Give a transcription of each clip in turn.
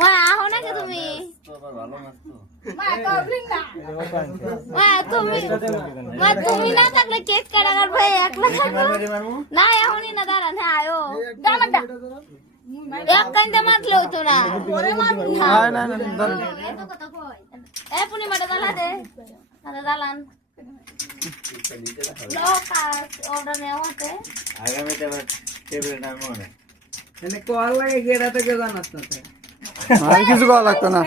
মা আহো নাকি তুমি তুমি না থাকলে কেক কাটার ভাই একলা না এখনই না দাঁড়ান হ্যাঁ আয়ো এক কান্দে মাতলে হইতো না এ পূর্ণিমাটা জ্বালা দে জ্বালান অর্ডার নেওয়া হতে কিছু করা লাগতো না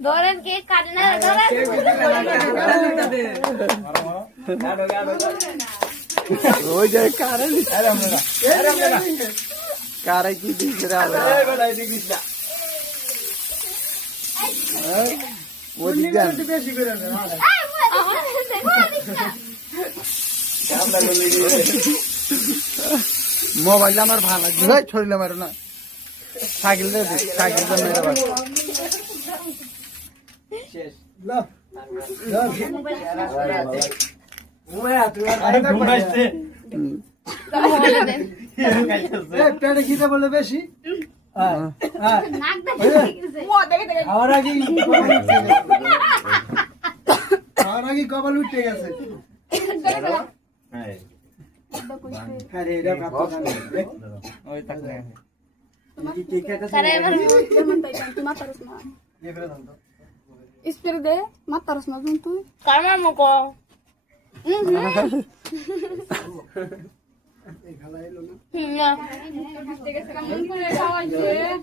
ধরেন কেক কাটে না ওই যে কারে কি দিচ্ছে মোবাইল আমার ভালো লাগছে ভাই ছড়িলে মারো না সাইকেল মেরে বাস পেটে খিদে বলে বেশি আমার আগে কপাল উঠে গেছে Espera deh, mata harus makan tuh. কারণ মুকো Tiga sekarang mulai